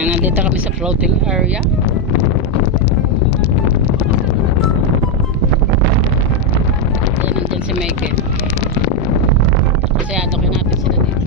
Ayan, nandito kami sa floating area. Ayan, nandyan si Michael. Kasi atokin natin sila dito.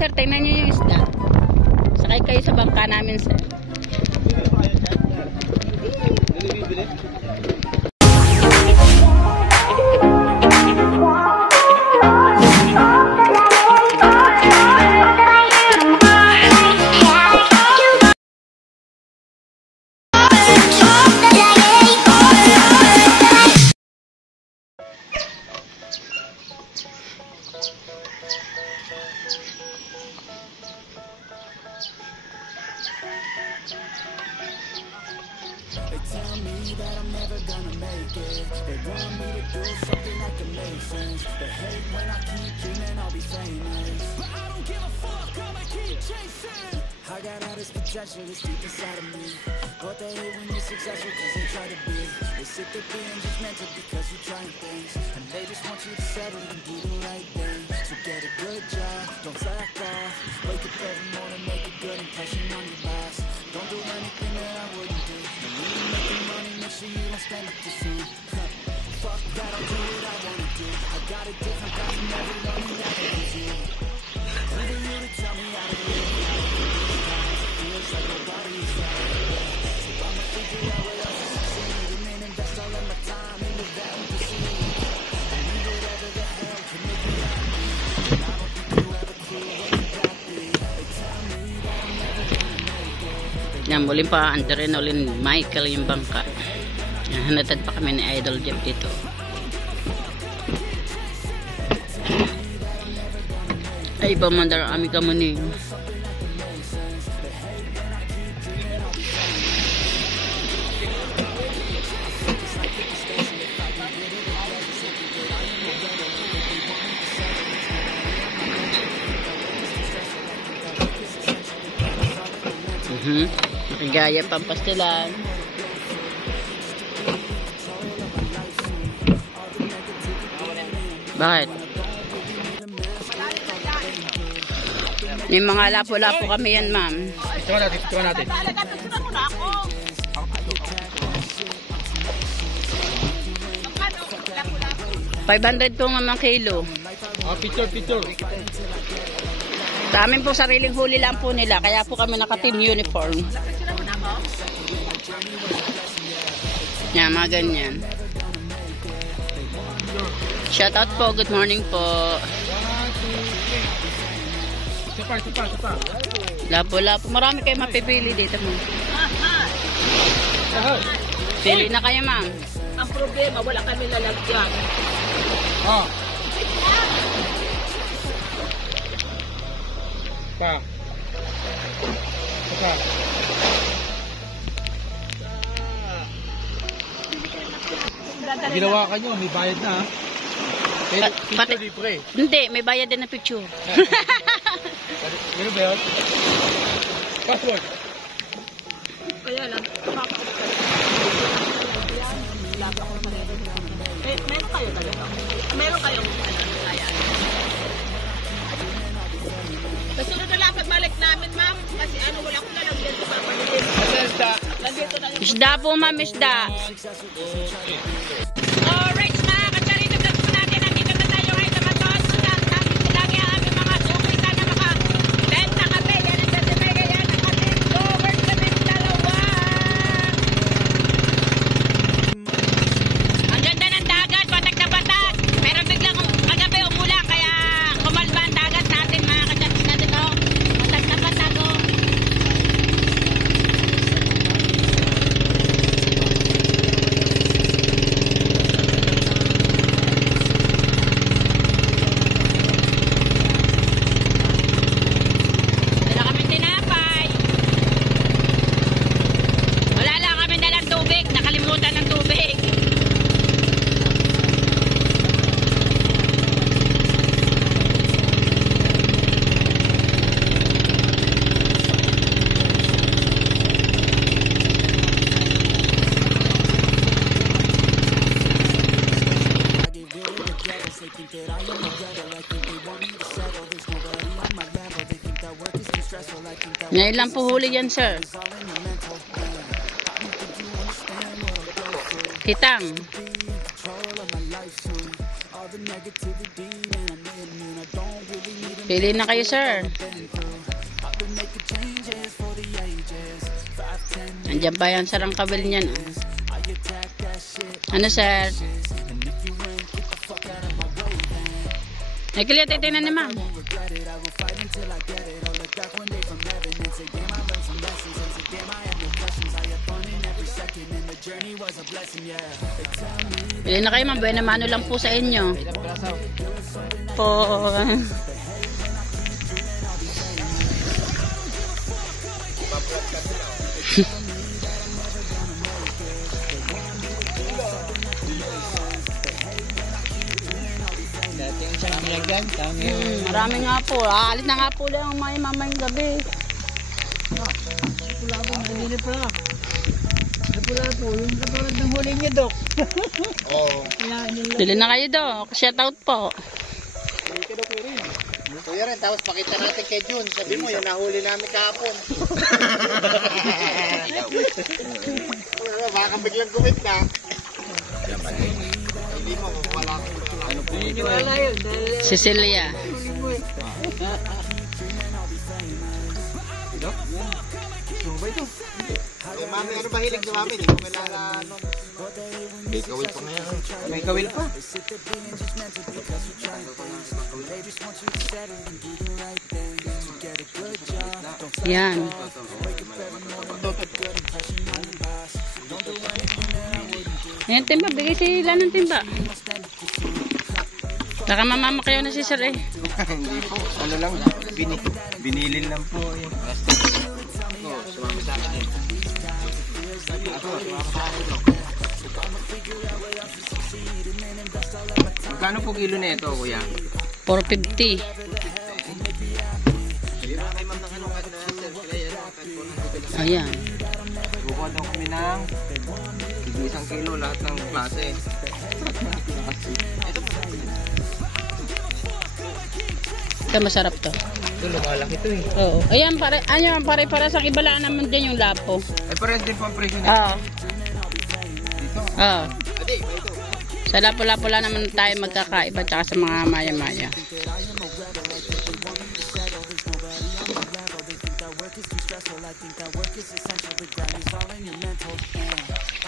Sir, tingnan nyo yung isda. Sakay kayo sa bangka namin, sir. They tell me that I'm never gonna make it. They want me to do something that can make sense. They hate when I keep dreaming I'll be famous, but I don't give a fuck, I'ma keep chasing. I got all this potential that's deep inside of me, but they hate when you're successful cause they try to be. They sit there being judgmental because you're trying things, and they just want you to settle and do the right thing. So get a good job, don't slack off. Wake up every morning, make a good impression on your boss. Don't do anything that I wouldn't do. And when you're making money, make sure you don't spend it too soon. Fuck that, I'll do what I wanna do. I got a different path from everyone who never was you. Who are you to tell me how to live? Feels like nobody is right. So I'ma figure out what else to succeed, and then invest all of my time into that and proceed. And do whatever the hell can make me happy. And I don't think you have a clue what you got be. They tell me that I'm never gonna make it. Yan, muli pa andarin ulit ni Michael yung bangka. Yan, hanatad pa kami ni Idol Jeff dito. Ay, iba mandar kami kamuni. Gaya pampastilan. Bakit? May mga lapo-lapo kami yan, ma'am. Ito natin. 500 po nga mga kilo. Picture. Sa amin po sariling huli lang po nila, kaya po kami naka-team uniform. Yan, mga ganyan. Shout out po, good morning po. Supa. Lapo-lapo, marami kayo mapipili dito mo. Pili na kayo, ma'am. Ang problema, wala kami lalagyan. Ginawa ka nyo, may bayad na. Picture libre. Hindi, may bayad din na picture. Ano ba yun? Password. Kaya lang, meron kayo talaga. Meron kayong kaya. Kasunod na lang pagbalik namin, ma'am. Kasi wala ko lalagyan sa paligid. Nandito na yung... Isda po, ma'am, isda. Alright, mga kacharito, vlog po natin. Nandito na tayo ngayon sa Matos. Lagi ang aming mga sukoy. Sana makabenta kami. Yan ang sasimega yan. Ang ating cover kami dalawa. Ang ganda ng dagat. Batak na batak. Pero biglang kagabi umulan. Kaya kumalba ang dagat natin, mga kacharito natin. Batak na batak. think that I am a rebel. I think they want me to settle. There's nobody on my level. They think that work is too stressful. I think that Ngayon lang po huli yan, sir. is all in your mental. I don't think you understand what I'm going through. Hitang. Be in control of my life soon. All the negativity that I'm in, I don't really need a Pili na kayo, sir. been through. I've been making changes for the ages. 5, 10 Andiyan pa yan, sir, ang kawil niyan. years. I attack that shit. Ano, sir? And if you ain't, get the fuck out of my way, then Nagkiliya, titignan ni ma'am. won't regret it. I will fight until I get it. I'll look back one day from heaven and say, damn, I learned some lessons. And say, damn, I have no questions. I had fun in every second, and the journey was a blessing, yeah. They tell me Pili na kayo, ma'am. Buena mano lang po sa inyo. Po. Dati yung isang nilagan, kami. Marami nga po. Aalit na nga po lang ang may mamayang gabi. Pula po, hindi pala. Pula po, yung katulad ng huli niyo, Dok. Oo. Pili na kayo, Dok. Shout out po. Kuya rin, tapos pakita natin kay Jun. Sabi mo, yung nahuli namin kahapon. Baka biglang gumit na. Hindi mo, wala ko. Wala yun, dahil Cecilia. Eh, mami, ano ba hilig sa mami? Hindi ko kailangan ano. May kawil pa na yan. may kawil pa. Yan. Yan, timba. Bigay sila ng timba. Baka mamama kayo na si sir eh. Hindi po, ano lang, binilin lang po. Sumami sa akin eh. Magkano po kilo na ito, kuya? 450. Ayan. Bukuha daw kami ng 1 kilo lahat ng klase. Ito masarap to. Ito, lumalaki ito eh. Oo. Ayan, pare sa ibalaan naman dyan yung lapo. Ay, parehas din po ang presyo na. Oo. Dito. Oo. Adi, ba ito? Sa lapo-lapo lang naman tayo magkakaiba tsaka sa mga maya-maya.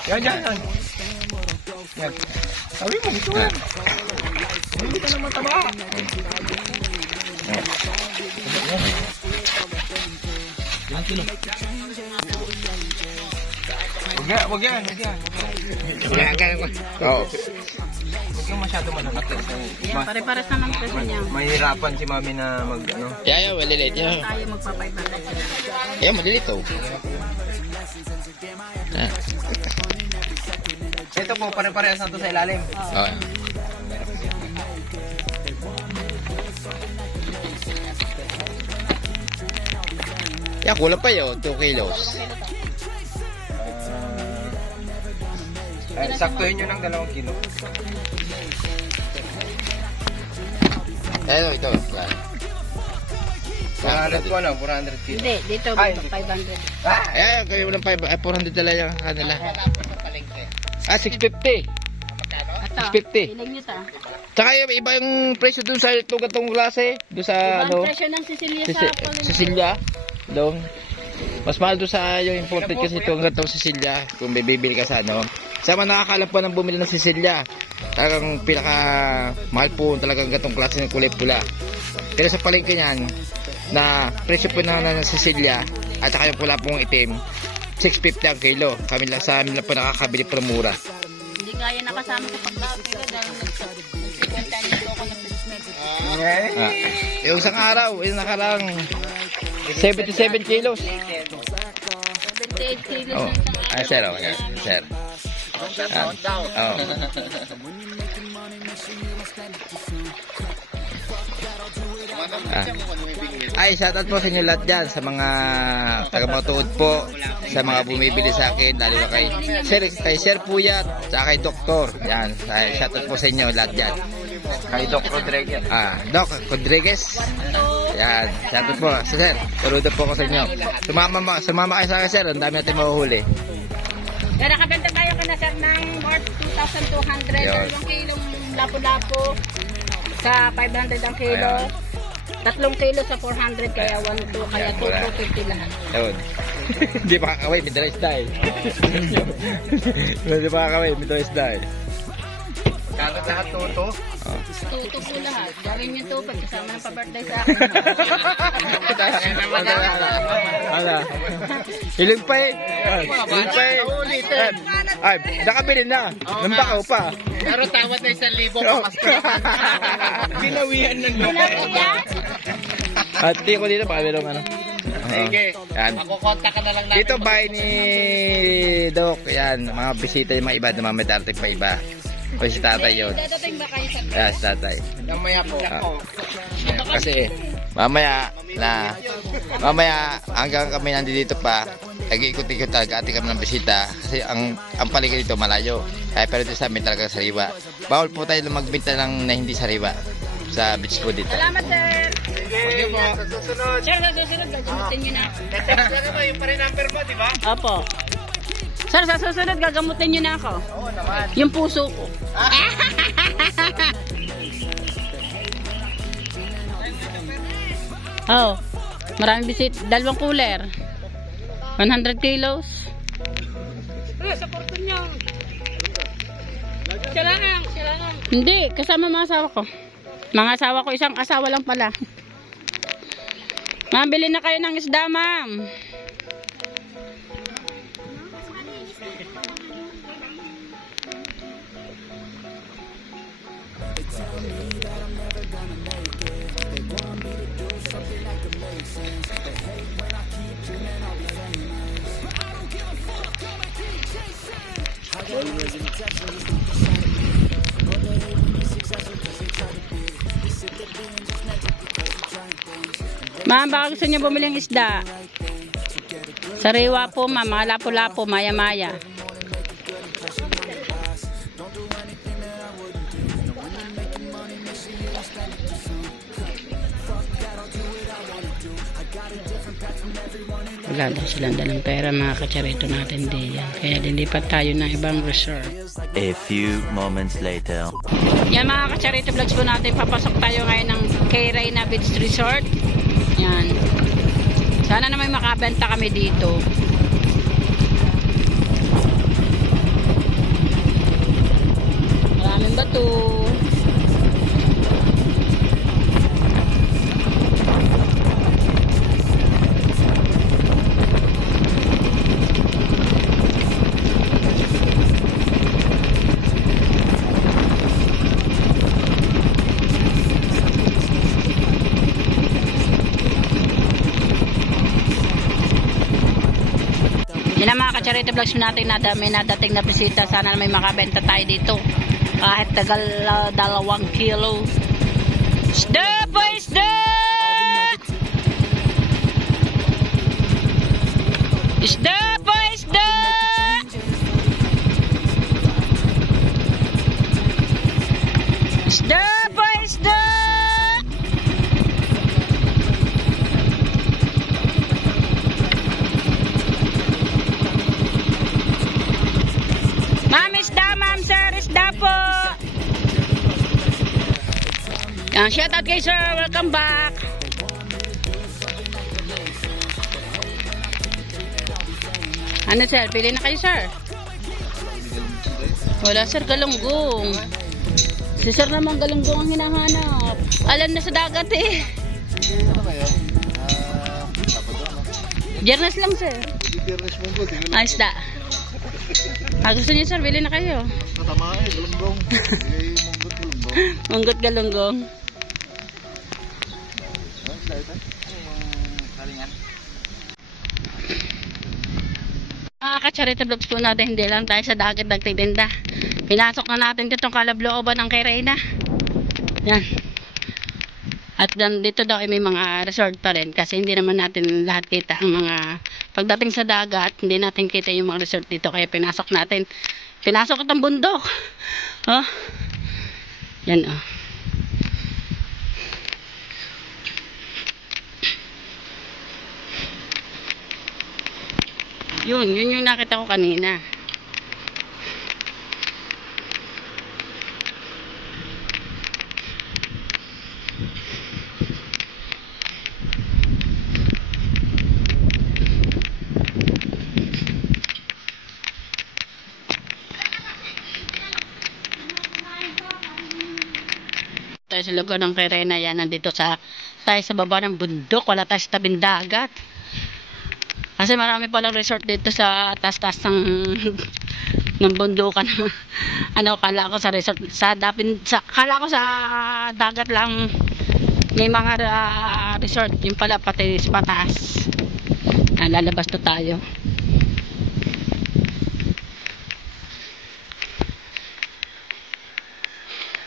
Yan, yan, yan. Yan. Sabi mo, gusto yan. Hindi ka naman tama. Ilang kilo? Wag yan. Oo. Huwag yung masyado manangat. Ayan, pare-pares naman presyo niya. Mahirapan si mami na mag, ano. Yeah, malilit. Yeah. Tayo magpapaibalas sila. Yeah, malilit oh. Ito po, pare-parehas na ito sa ilalim. Oh. Yeah, kulang pa yun. 2 kilos. Saktuhin nyo ng 2 kilo. Ito. Yan. 400 po, no? 400 kilo. Hindi, dito Ay, 500. Ayan, kayo ng 400 talaga yung kanila. 650. Ito, 50. ilan nyo ta? Tsaka yung iba yung presyo dun sa ito gatong klase. Dun sa Ibang ano, presyo ng Cecilia sa Palengke. Cecilia. Doon. Mas mahal doon sa yung imported kasi ito ang gatong Cecilia. Kung bibili ka sa ano. Sa mga nakakalam po ng bumili ng Cecilia. Talagang pinaka mahal po talagang gatong klase ng kulay pula. Pero sa palengke niyan, na presyo po na ng Cecilia at saka yung pula pong itim, 650 ang kilo. Kami lang sa amin lang po nakakabili pero mura. Hindi kaya nakasama sa pagkapila dahil nagsikwenta nito ako ng Yung isang araw, yung nakarang 77 kilos. 78 kilos Oh. na isang araw. Ay, sir, okay. Sir. Oh. Ay, shoutout po sa inyo lahat dyan, sa mga taga-matuod po, sa mga bumibili sa akin, lalo na kay Sir Puyat, sa kay Doktor. Yan, shoutout po sa inyo lahat dyan. Kay Doc Rodriguez. Doc Rodriguez. Yan. Shoutout po. Sir, saludo po ako sa inyo. Sumama kayo sa akin, sir. Ang dami natin mahuhuli. Kaya nakabenta tayo kana sir ng worth 2,200. Yun. 2 kilong lapo-lapo sa 500 ang kilo. 3 kilo sa 400 kaya 1,2 kaya 2,250 lahat. Yun. Hindi pa kakaway, may dala isda eh. Hindi pa kakaway, may dala isda eh. Kagad lahat toto. Tuto po lahat. Gawin niyo to pag kasama ng pa-birthday sa akin. Ala. Iling pa eh. Iling pa eh. Ay, nakabili na. Nambakaw pa. Pero tawad na 1,000 pamasko. Binawihan ng Pinawihan? At di ko dito, baka merong ano. Sige. Yan. Makukontak ka na lang natin. Dito bahay ni Doc. Yan, mga bisita yung mga iba, dumamay-darating pa iba. O si tatay yun. Dadating ba kayo sa Yan, si tatay. Mamaya po. Kasi mamaya hanggang kami nandito pa, nag-iikot-ikot talaga ating kami ng bisita kasi ang paligid dito malayo. Pero dito sa amin talaga sariwa. Bawal po tayo magbenta ng na hindi sariwa sa beach po dito. Salamat sir. Sige po. Sa susunod. Sir, sa susunod gagamutin niyo na. Text na mo yung pa-number mo, di ba? Opo. Sir, sa susunod gagamutin niyo na ako. Oo naman. Yung puso ko. Oh, maraming bisit. 2 cooler. 100 kilos. Sa porto niyo. Sila lang. Hindi, kasama mga asawa ko. Mga asawa ko, isang asawa lang pala. Ma'am, bili na kayo ng isda, ma'am. Ma'am, baka gusto niyo bumili ng isda. Sariwa po, ma'am. Mga lapo-lapo, maya-maya. Wala lang silang dalang pera, mga katsarito natin diyan. Kaya lilipat tayo ng ibang resort. A few moments later. Yan mga katsarito vlogs po natin. Papasok tayo ngayon ng Kay Reyna Beach Resort. Yan. Sana naman makabenta kami dito. Maraming bato. Yan ang mga katsarito vlogs natin na may nadating na bisita. Sana may makabenta tayo dito. Kahit tagal 2 kilo. Isda po, isda! Isda po, isda! Isda po, isda! Ma'am, isda, ma'am, sir, isda po. Shout out kay sir, welcome back. Ano sir, pili na kayo sir. Wala sir, galunggong. Si sir naman galunggong ang hinahanap. Alam na sa dagat eh. Jernes lang sir. Ah, isda. Gusto niyo sir, bili na kayo. Tama eh, galunggong. Munggot galunggong. Mga katsarito vlogs po natin, hindi lang tayo sa dagat nagtitinda. Pinasok na natin ditong kalablooban ng Kay Reyna. Yan. At dito daw ay may mga resort pa rin kasi hindi naman natin lahat kita ang mga pagdating sa dagat, hindi natin kita yung mga resort dito kaya pinasok natin. Pinasok at ang bundok. Oh. Yan oh. Yun yung nakita ko kanina. Tayo sa lugar ng Quirena, yan, nandito tayo sa baba ng bundok, wala tayo sa tabing dagat. Kasi marami palang resort dito sa taas-taas ng bundukan. Ano, kala ko sa resort, kala ko sa dagat lang may mga resort, yung pala pati sa pataas. Lalabas to tayo.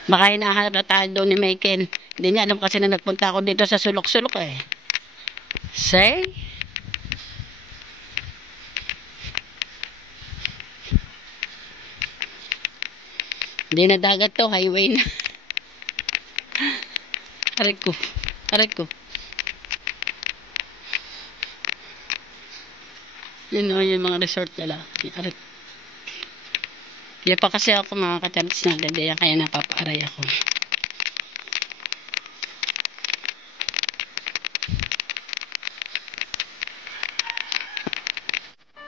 Baka hinahanap na tayo doon ni Michael. Hindi niya alam kasi na nagpunta ako dito sa sulok-sulok eh. Say? Hindi na dagat to, highway na. Aray ko. Aray ko. Yun o, yung mga resort nila. Aray ko. Di pa kasi ako mga ka-charts na ganda, kaya napapaaray ako.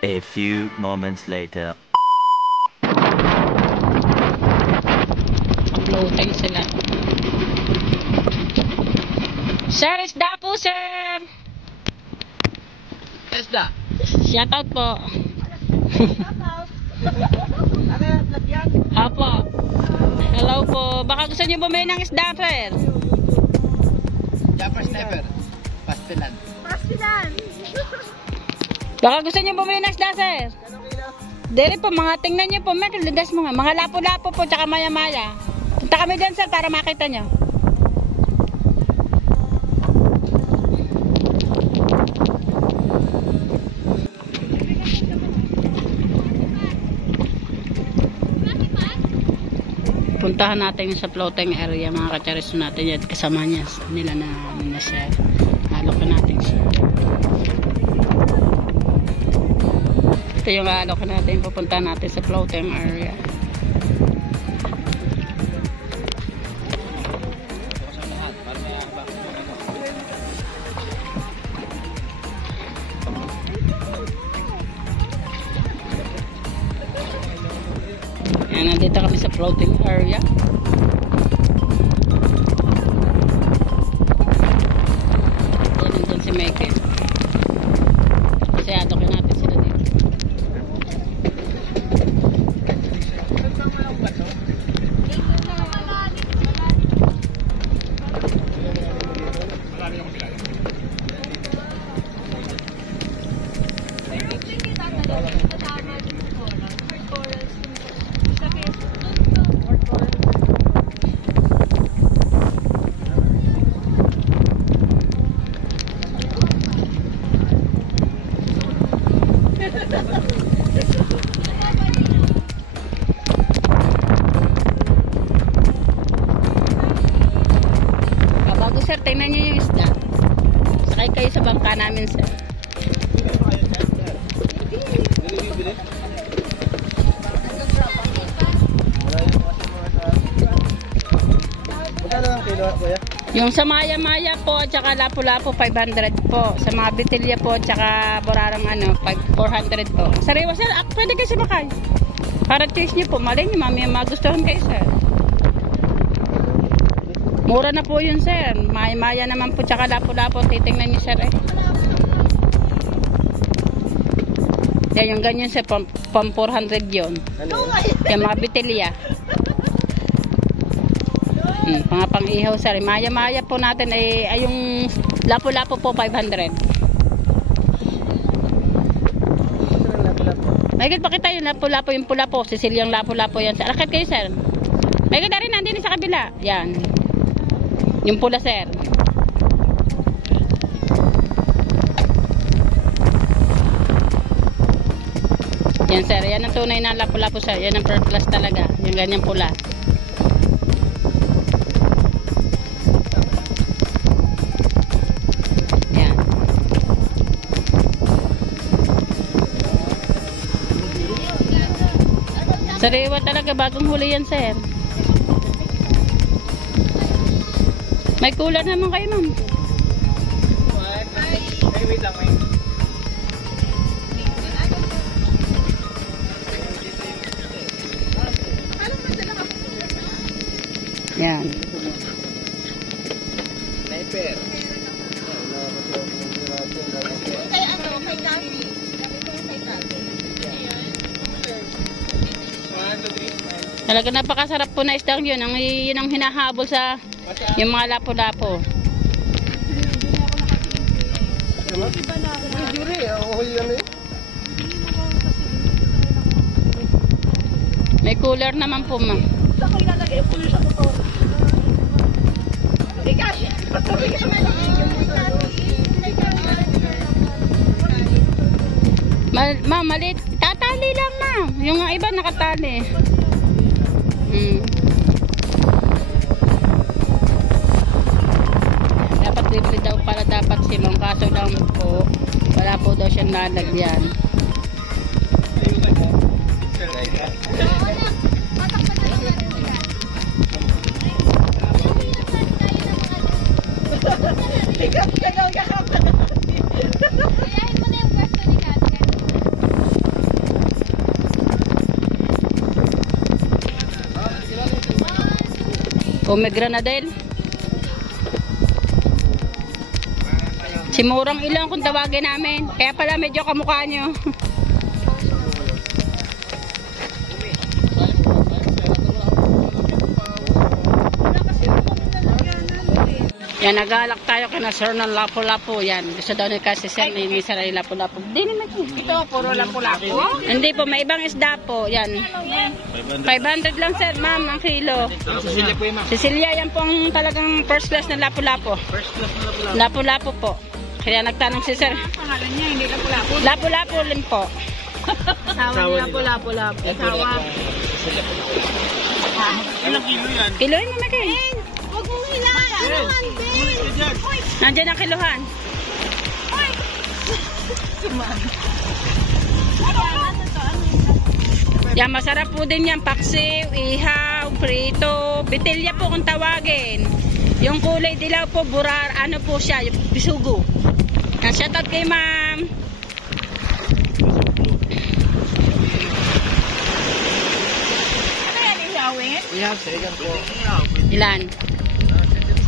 A few moments later. Uploading sila. Sir, isda po, sir! Isda. Shoutout po. Apo. Hello po. Baka gusto niyo bumili ng isda, sir? Japper sniper. Pastilan. Baka gusto niyo bumili ng isda, sir? Dere po, mga tingnan niyo po. Ligas mo nga. Mga lapo-lapo po, tsaka maya-maya. Punta kami dyan, sir, para makita niyo. Puntahan natin yung sa floating area, mga kacharis natin yan, kasama niya nila na minasya. Halokan natin siya. Ito yung halokan natin, pupuntahan natin sa floating area. Ayan, nandito kami sa floating area. Ayan, nandyan si Michael. Kasi adokin natin sila dito. Bago sir, tingnan nyo yung isda. Sakay kayo sa bangka namin, sir. Yung sa maya-maya po at saka lapu-lapu 500 po. Sa mga bitilya po at saka borarang 400 po. Sariwa sir, pwede kayo sumakay. Para taste nyo po, malay nyo mamaya magustuhan kayo, sir. Mura na po yun, sir. Maya-maya naman po tsaka lapu-lapu. Titingnan nyo, sir, eh. Yan, yung ganyan, sir, pang 400 yun. Yung mga bitilya. Mga pang-ihaw, sir. Maya-maya po natin ay yung lapu-lapu po 500. May pakita yung lapu-lapu, yung pula po. Sicilyang lapu-lapu yan, sir. Akit kayo, sir. May kita rin, nandun sa kabila. Yan. Yung pula, sir. Yan, sir. Yan ang tunay na lapu-lapu, sir. Yan ang first class talaga. Yung ganyang pula. Sariwa talaga, bagong huli yan, sir. May cooler naman kayo, ma'am. Ay, wait lang, wait. Yan. Sniper. Talaga napakasarap po na isdang yun. Yun ang hinahabol sa yung mga lapo-lapo. May cooler naman po, ma'am. Ma'am, malit. Tatali lang, ma'am. Yung iba nakatali. Dapat libre daw para dapat si ma'am. Kaso lang po, wala po daw siyang nalagyan. O may granadel. Si Murang ilang kung tawagin namin. Kaya pala medyo kamukha nyo. Yan, nagalak tayo kina sir ng lapo-lapo. Yan, gusto daw ni kasi sir ni saray lapo-lapo. Hindi naman yun. Ito, puro lapo-lapo. Hindi po, may ibang isda po. Yan. 500 lang sir, ma'am, ang kilo. Cecilia po yung ma'am. Cecilia, yan po ang talagang first class na lapo-lapo. First class na lapo-lapo. Lapo-lapo po. Kaya nagtanong si sir. Pangalan niya, hindi lapo-lapo. Lapo-lapo rin po. Asawa niya lapo-lapo. Asawa. Ilang kilo yan? Kiloin mo na kayo. Huwag mong hilaan. Ano Nandiyan ang kiluhan. Yan, masarap po din yan. Paksiw, ihaw, prito, bitilya po kung tawagin. Yung kulay dilaw po, burar, ano po siya, yung bisugo. Yan, shoutout kay ma'am. Ano yan, ihawin? Ihaw, second po. Ilan?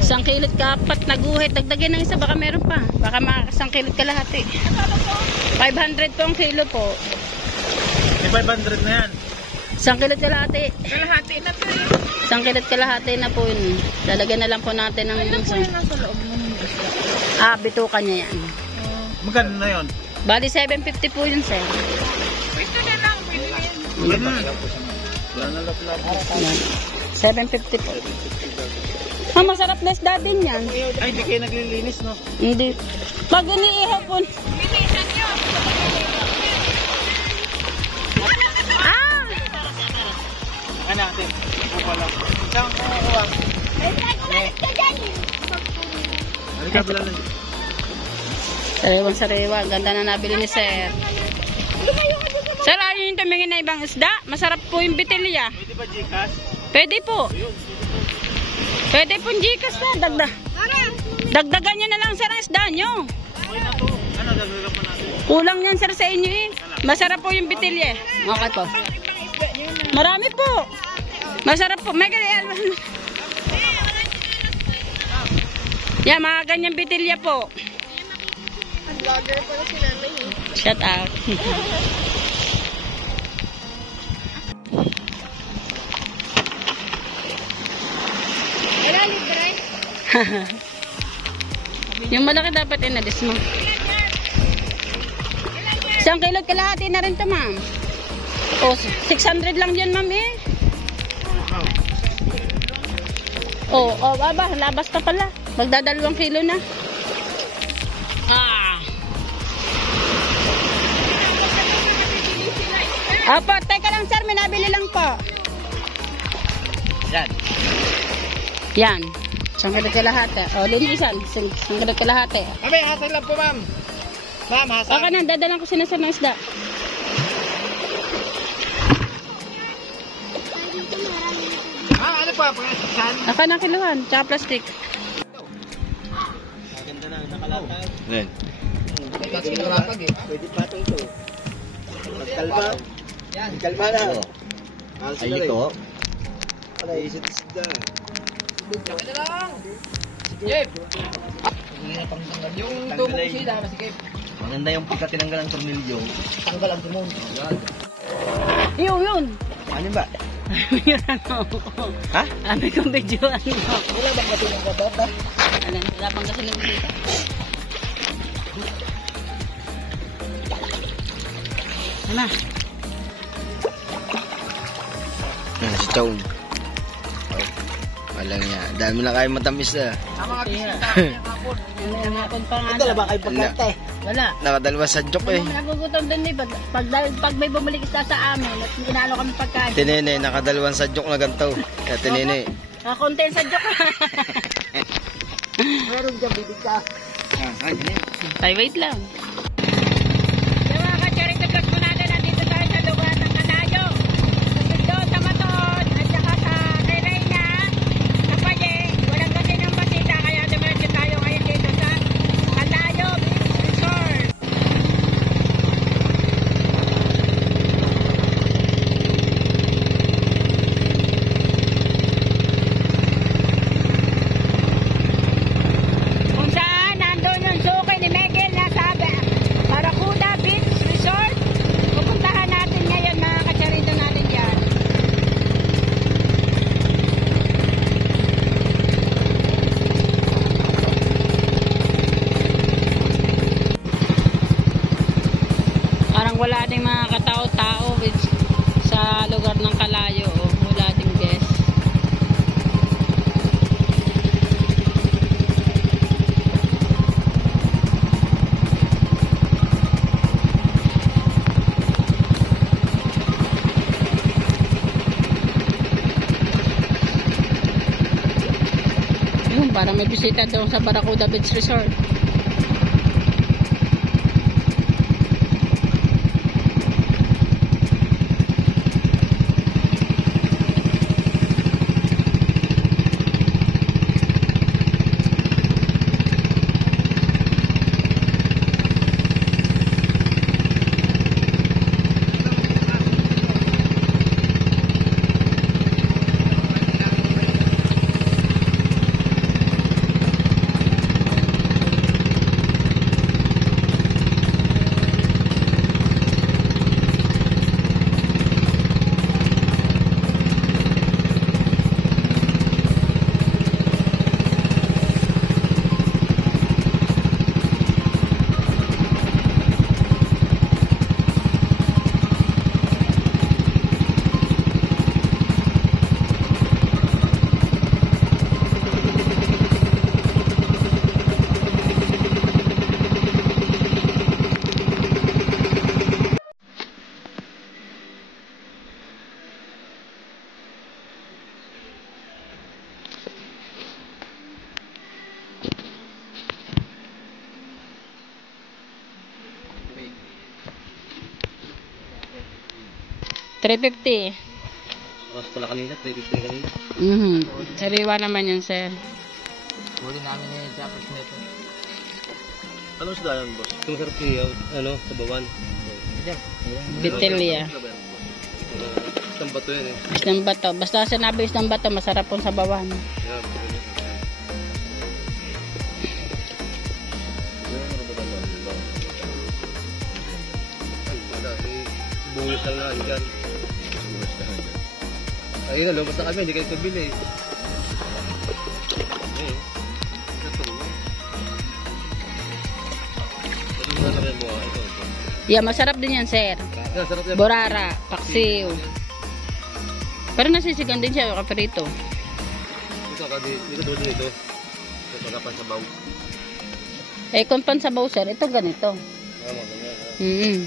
1 kilot kapat na guhit. Dagdagan ng isa, baka meron pa. Baka 1 kilot kalahati. 500 po ang kilo po. May 500 na yan. 1 kilot kalahati. Kalahati na to eh. 1 kilot kalahati na po yun. Lalagyan na lang po natin ng... Ano po yun nasa loob mo? bitukan niya yan. Magkano na yun? Bali 750 po yun, sir. Ito na lang. Yan. 750 po. Masarap na isda din yan. Ay, hindi kayo naglilinis, no? Hindi. Pag iniihaw po. Natin. Saan ko kukuha? Halika, bilalan. Sariwang-sariwa. Ganda na nabili ni sir. Sir, ayaw yung tumingin na ibang isda. Masarap po yung bitilya. Pwede ba Gcash? Pwede po. Pwede po yung Gcash na. Dagdagan nyo na lang sir ang isda nyo. Okay na to. Ano, dagdagan pa natin? Kulang yan sir sa inyo eh. Masarap po yung bitilya. Okay po. Marami po. Masarap po. May ganyan. Yan, mga ganyang bitilya po. Vlogger pala si nanay eh. Shout out. Wala, libre. Yung malaki dapat inalis mo. 1 kilo kalahati na rin to, ma'am. O, 600 lang yan, ma'am eh. O, aba, labas ka pala. Magdadalawang kilo na. Apo, teka lang sir, may nabili lang po. Yan. Yan. 1 kilo kalahati. O, linisan. 1 kilo kalahati. Kami, hasal lang po, ma'am. Ma'am, hasal. Okay na, dadalang ko sinasar ng isda. ba? Pagkakasyan? Aka na kiluhan, tsaka plastic. Maganda na, nakalatag. Yan. Pwede patong to. Magkalma. Yan. Kalma na. Ay, ito. Wala, isit-isit na. Yung tubo ko sila, masikip. Maganda yung pagkatinanggal ng tornilyo. Tanggal ang tumon. Yun! Ano ba? Yun ano ko. Ha? Sabi kong videoan mo. Wala bang katulong ka ba? Alam, wala pang kasi nagkita. Ano? Yan, si Chong. Walang niya. Dami na kayo matamis na. Ano yung hapon pa nga. Dala ba kayo pagkante? Wala. Nakadalawa sa joke eh. Nagugutom din eh. Pag may bumalik isa sa amin at inalo kami pagkain. Tinene, nakadalawang sa joke na ganito. Kaya tinene. Konten sa joke. Meron dyan, bibig ka. Tay, wait lang. Yung mga ka-charity vlogs po natin, nandito tayo sa lugar ng Kanayo. Dito sa Maton, at saka sa kay Reyna, sa Paye, walang kasi ng basita, kaya dumiretso tayo ngayon dito sa Kanayo Beach Resort. Kung saan nandun yung suki ni Miguel na sabi Barracuda Beach Resort. Pupuntahan natin ngayon mga kacharito natin dyan. Parang wala ding mga katao-tao sa lugar ng Kalayo. Oh. Wala ding guest. Yun, parang may bisita daw sa Barracuda Beach Resort. $350. Oras pala kanina, 350 kanina. Sariwa naman yun, sir. Huli namin yung Japanese nito. Anong sila yan, boss? Yung sarap niya, ano, sa bawan. Bitilya. Isang bato yan eh. Isang bato. Basta sinabi isang bato, masarap pong sabawan. Yan, bungis lang nga dyan. Ayun na, lumabas na kami, hindi kayo pabili. Ayun. Ito na sabi mo, ito. Yeah, masarap din yan, sir. Yan, sarap yan. Borara, paksiw. Pero nasisigan din siya, kaperito. Ito, dito doon dito. Ito, pagkapansabaw. Eh, kung pansabaw, sir, ito ganito. Tama, ganyan.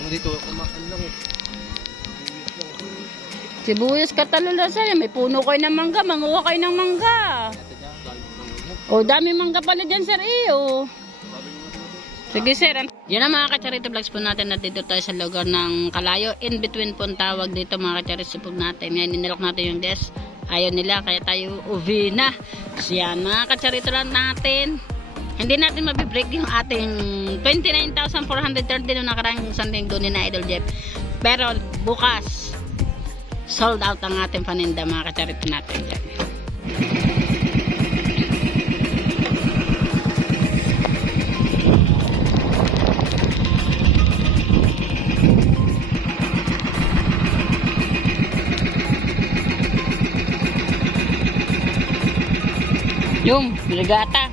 Ano dito, kumakan lang eh. Sibuyas katalula, sir. May puno kayo ng mangga, manguha kayo ng mangga. O, dami mangga pala dyan, sir, iyo. Sige, sir. Yan ang mga kacharito vlogs po natin na dito tayo sa lugar ng Kalayo. In between po ang tawag dito mga kacharito po natin. Ngayon ninilok natin yung desk. Ayaw nila kaya tayo uwi na. So yan mga kacharito lang natin. Hindi natin mabibreak yung ating 29,430 noong nakarang Sunday doon na Idol Jeff. Pero bukas sold out ang ating paninda mga kacharito natin. Yan. Yung biligata.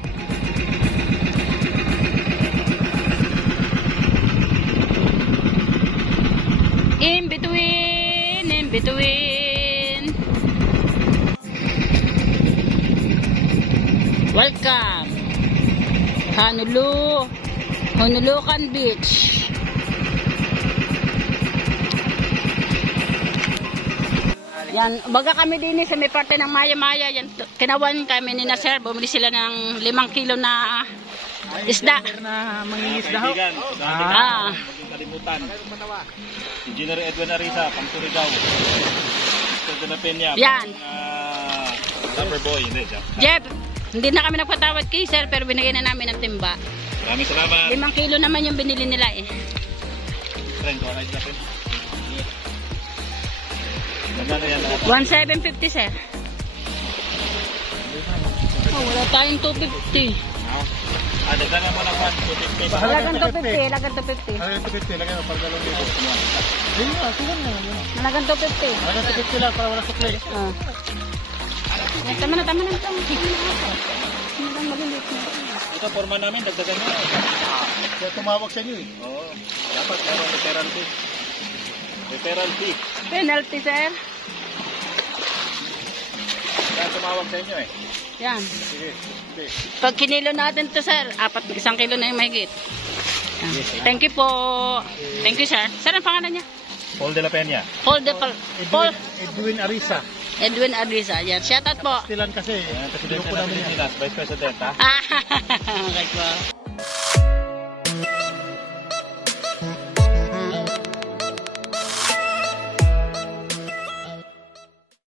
In between. Welcome. Honolukan Beach. Yan, baga kami din sa may parte ng Maya-Maya, yan, kinawan kami ni na sir, bumili sila ng 5 kilo na isda. Na mangingisda ho. Kalimutan. Engineer Edwin Arisa, Pangsurigao. Mr. De La Peña. Yan. Lover boy, hindi. Jeff, hindi na kami nagpatawad kay sir, pero binigay na namin ng timba. Maraming salamat. 5 kilo naman yung binili nila eh. Friend, ko na natin. 1,750 sir. Oh, wala tayong 250. Dagdagan mo lang 250. Lagan 250, lagan 250. Ano yung 250? Lagyan mo para 2,000. Ayun nga, sugan na. Lagan 250. Lagyan 250 lang para wala supply. Tama na. Ito, forma namin, dagdagan nyo. Kaya tumawag sa inyo eh. Oo. Dapat meron referral fee. Referral fee. Penalty sir. Kaya tumawag sa inyo eh. Yan. Sige. Pag kinilo natin to sir, 1 kilo na yung mahigit. Thank you po. Thank you sir. Sir, ang pangalan niya? Paul De La Peña. Paul. Edwin Arisa. Edwin Arisa. Yan. Shout out po. Stilan kasi. Presidente ng Pilipinas, Vice President ha. Okay po.